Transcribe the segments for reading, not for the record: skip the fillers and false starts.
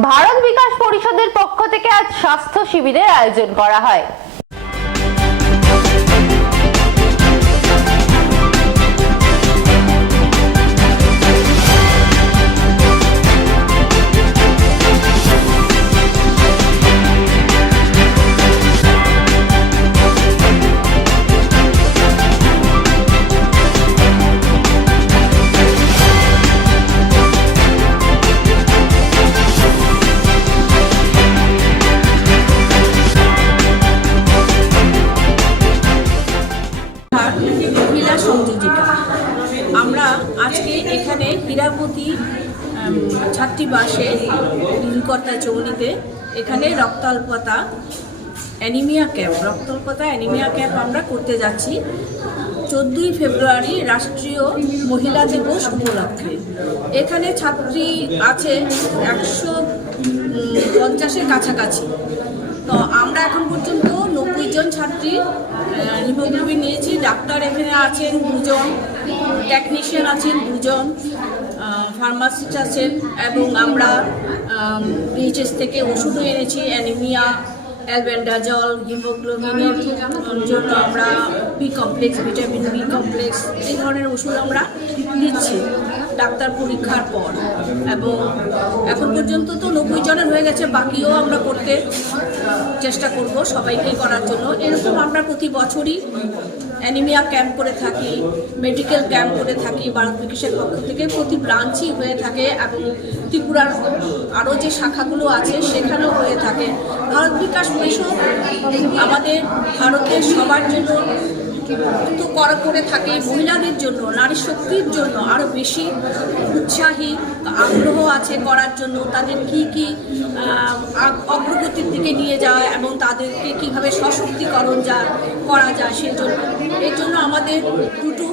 ভারত বিকাশ পরিষদের পক্ষ থেকে আজ স্বাস্থ্য শিবিরের আয়োজন করা হয়। মহিলা সংযোজিকা আমরা আজকে এখানে হীরাবতী ছাত্রীবাসে নীলকর্তা চৌনিতে এখানে রক্তাল্পতা অ্যানিমিয়া ক্যাম্প আমরা করতে যাচ্ছি 14ই ফেব্রুয়ারি রাষ্ট্রীয় মহিলা দিবস উপলক্ষে। এখানে ছাত্রী আছে 150-এর কাছাকাছি। তো আমরা এখন পর্যন্ত 90 জন ছাত্রী হিমোগ্লোবিন নিয়েছি। ডাক্তার এখানে আছেন 2 জন, টেকনিশিয়ান আছেন 2 জন, ফার্মাসিস্ট আছেন এবং আমরা বিএইচএস থেকে ওষুধও এনেছি। অ্যানিমিয়া, অ্যালবেন্ডাজল, হিমোগ্লোবিনের জন্য আমরা B complex, vitamin B complex এই ধরনের ওষুধ আমরা দিচ্ছি ডাক্তার পরীক্ষার পর। এবং এখন পর্যন্ত তো 90 জনের হয়ে গেছে, বাকিও আমরা করতে চেষ্টা করব সবাইকে করার জন্য। এরকম আমরা প্রতি বছরই অ্যানিমিয়া ক্যাম্প করে থাকি, মেডিকেল ক্যাম্প করে থাকি ভারত বিকাশের পক্ষ থেকে। প্রতি ব্রাঞ্চই হয়ে থাকে এবং ত্রিপুরার আরও যে শাখাগুলো আছে সেখানেও হয়ে থাকে। ভারত বিকাশ পরিষদ আমাদের ভারতের সবার জন্য তো করে থাকে, মহিলাদের জন্য, নারী শক্তির জন্য আরও বেশি উৎসাহী আগ্রহ আছে করার জন্য। তাদের কি অগ্রগতির দিকে নিয়ে যাওয়া এবং তাদেরকে কীভাবে সশক্তিকরণ করা যায় সেজন্য। এর জন্য আমাদের 2টো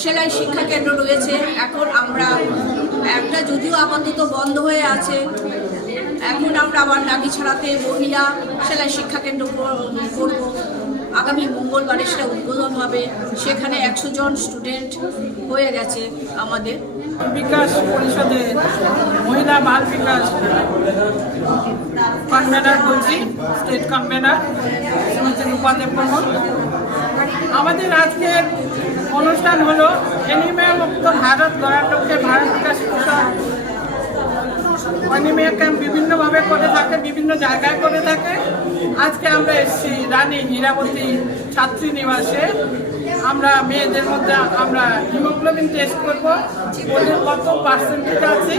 সেলাই শিক্ষা কেন্দ্র রয়েছে। এখন আমরা একটা যদিও আপাতত বন্ধ হয়ে আছে, এখন আমরা আবার নাগিছড়াতে মহিলা সেলাই শিক্ষা কেন্দ্র করব। আগামী মঙ্গলবারে সেটা উদ্বোধন হবে। সেখানে 100 জন স্টুডেন্ট হয়ে গেছে আমাদের। বিকাশ পরিষদের মহিলা বাল বিকাশ কনভেনার বলছি, স্টেট কনভেনার শ্রীমতী রূপাদেব প্রমোদ। আমাদের আজকের অনুষ্ঠান হলো অ্যানিমিয়া মুক্ত ভারত গড়ার লক্ষ্যে ভারত বিকাশ পরিষদ অ্যানিমিয়া ক্যাম্প বিভিন্নভাবে করে থাকে, বিভিন্ন জায়গায় করে থাকে। আজকে আমরা এসেছি রানী হীরাবতী ছাত্রী নিবাসে। আমরা মেয়েদের মধ্যে আমরা হিমোগ্লোবিন টেস্ট করবো, ওদের কত পার্সেন্টেজ আছে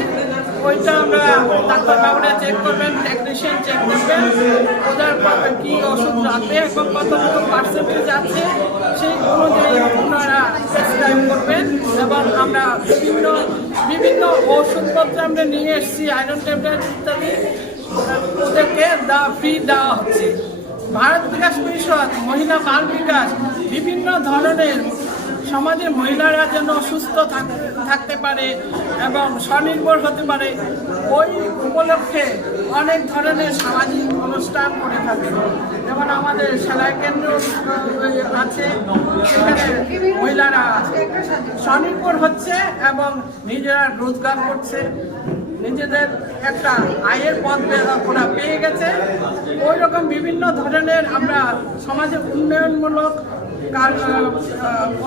ওইটা আমরা ডাক্তার বাবুরা চেক করবেন, টেকনিশিয়ান চেক করবেন, ওদের কী ওষুধ লাগবে এবং কত পার্সেন্টেজ আছে সেই অনুযায়ী ওনারা প্রেসক্রাইব করবেন। এবং আমরা বিভিন্ন ওষুধপত্র আমরা নিয়ে এসেছি, আয়রন ট্যাবলেট ইত্যাদি ওদেরকে ফ্রি দেওয়া হচ্ছে। ভারত বিকাশ পরিষদ মহিলা বাল বিকাশ বিভিন্ন ধরনের সমাজের মহিলারা যেন সুস্থ থাকতে পারে এবং স্বনির্ভর হতে পারে ওই উপলক্ষে অনেক ধরনের সামাজিক অনুষ্ঠান করে থাকে। যেমন আমাদের সেলাই কেন্দ্র আছে, সেখানে মহিলারা স্বনির্ভর হচ্ছে এবং নিজেরা রোজগার করছে, নিজেদের একটা আয়ের পথ ওরা পেয়ে গেছে। ওই রকম বিভিন্ন ধরনের আমরা সমাজের উন্নয়নমূলক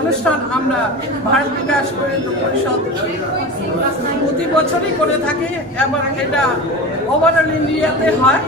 অনুষ্ঠান আমরা ভারত বিকাশ পরিষদ প্রতি বছরই করে থাকি এবং এটা ওভারঅল ইন্ডিয়াতে হয়।